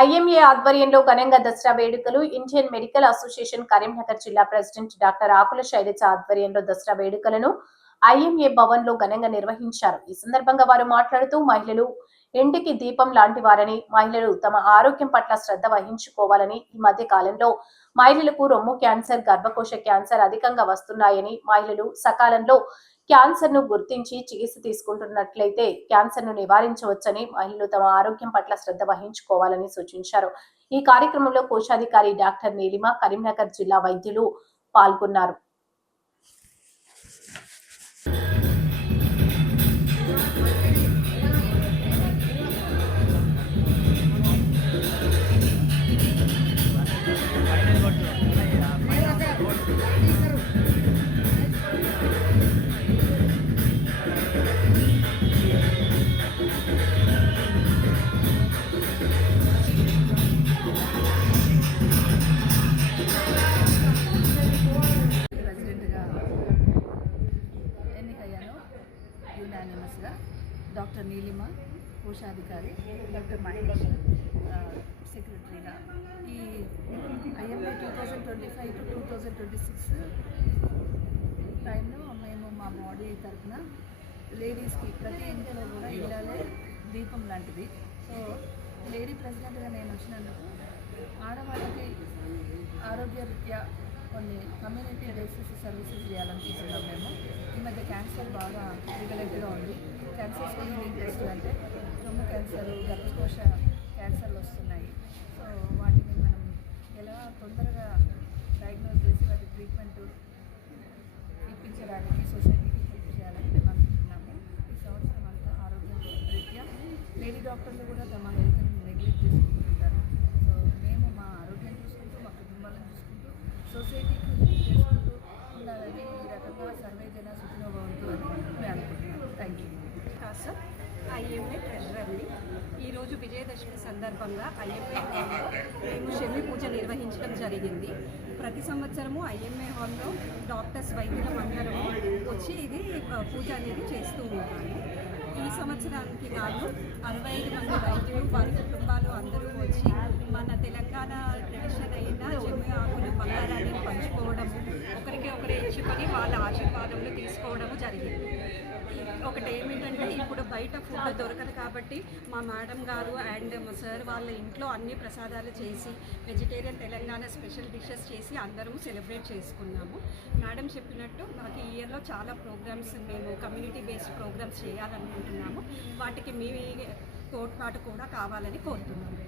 IMA ఆధ్వర్యంలో ఘనంగా దసరా వేడుకలు. ఇండియన్ మెడికల్ అసోసియేషన్ కరీంనగర్ జిల్లా ప్రెసిడెంట్ డాక్టర్ ఆకుల శైలజ ఆధ్వర్యంలో దసరా వేడుకలను ఐఎంఏ భవన్ లో ఘనంగా నిర్వహించారు. ఈ సందర్భంగా వారు మాట్లాడుతూ మహిళలు ఇంటికి దీపం లాంటి వారని, మహిళలు తమ ఆరోగ్యం పట్ల శ్రద్ధ వహించుకోవాలని, ఈ మధ్య కాలంలో మహిళలకు రొమ్ము క్యాన్సర్, గర్భకోశ క్యాన్సర్ అధికంగా వస్తున్నాయని, మహిళలు సకాలంలో క్యాన్సర్ ను గుర్తించి చికిత్స తీసుకుంటున్నట్లయితే క్యాన్సర్ ను నివారించవచ్చని, మహిళలు తమ ఆరోగ్యం పట్ల శ్రద్ధ వహించుకోవాలని సూచించారు. ఈ కార్యక్రమంలో కోశాధికారి డాక్టర్ నీలిమ, కరీంనగర్ జిల్లా వైద్యులు పాల్గొన్నారు. యునానిమస్గా డాక్టర్ నీలిమ కోశాధికారి, డాక్టర్ మహేష్ సెక్రటరీగా ఈ ఐఎంఏ 2025 to 2026 టైంలో మేము మా బాడీ తరఫున లేడీస్కి ప్రతి ఇంట్లో కూడా ఇళ్ళలే దీపం లాంటిది. సో లేడీ ప్రెసిడెంట్గా నేను వచ్చినందుకు ఆడవాళ్ళకి ఆరోగ్యరీత్యా కొన్ని కమ్యూనిటీ బేసిస్ సర్వీసెస్ చేయాలనుకుంటున్నాం. మేము ఈ మధ్య క్యాన్సర్ బాగా ప్రివలెంట్గా ఉంది. క్యాన్సర్ స్క్రీనింగ్ టెస్ట్ అంటే రొమ్ము క్యాన్సర్, గర్భకోశ క్యాన్సర్లు వస్తున్నాయి. సో వాటిని మనం ఎలా తొందరగా డయాగ్నోస్ చేసి వాటి ట్రీట్మెంట్ ఇప్పించడానికి సొసైటీకి హెల్ప్ చేయాలని మేము అనుకుంటున్నాము. ఈ సంవత్సరం అంతా ఆరోగ్యం రీత్యా లేడీ డాక్టర్లు కూడా తమ హెల్త్ని నెగ్లెక్ట్ చేసుకుంటుంటారు. సో మేము మా ఆరోగ్యం చూసుకుంటూ, మా కుటుంబాలను చూసుకుంటూ, సొసైటీకి హెల్ప్ చేసుకుంటూ ఉండాలని ఈ రకంగా సర్వే జన సుఖినో భవంతు అని మేము అనుకుంటున్నాము. Thank you. సార్, ఐఎంఏ ట్రెజరర్ని. ఈరోజు విజయదశమి సందర్భంగా ఐఎంఏ హాల్లో మేము శమి పూజ నిర్వహించడం జరిగింది. ప్రతి సంవత్సరము ఐఎంఏ హాల్లో డాక్టర్స్, వైద్యులం అందరము వచ్చి ఇది పూజ అనేది చేస్తూ ఉంటాము. ఈ సంవత్సరానికి గాను 65 మంది వైద్యులు, వారి కుటుంబాలు అందరూ వచ్చి మన తెలంగాణ ట్రెడిషన్ అయిన జమ్మి ఆకులు, బంగారాన్ని పంచుకోవడం, ఒకరికి ఒకరు ఇచ్చుకొని వాళ్ళ ఆశీర్వాదములు తీసుకోవడము జరిగింది. ఒకటి ఏమిటంటే, ఇప్పుడు బయట ఫుడ్ దొరకదు కాబట్టి మా మేడం గారు అండ్ మా సార్ వాళ్ళ ఇంట్లో అన్ని ప్రసాదాలు చేసి వెజిటేరియన్ తెలంగాణ స్పెషల్ డిషెస్ చేసి అందరము సెలబ్రేట్ చేసుకున్నాము. మేడం చెప్పినట్టు మాకు ఈ ఇయర్లో చాలా ప్రోగ్రామ్స్, మేము కమ్యూనిటీ బేస్డ్ ప్రోగ్రామ్స్ చేయాలనుకుంటున్నాము. వాటికి మీ తోడ్పాటు కూడా కావాలని కోరుతున్నాము.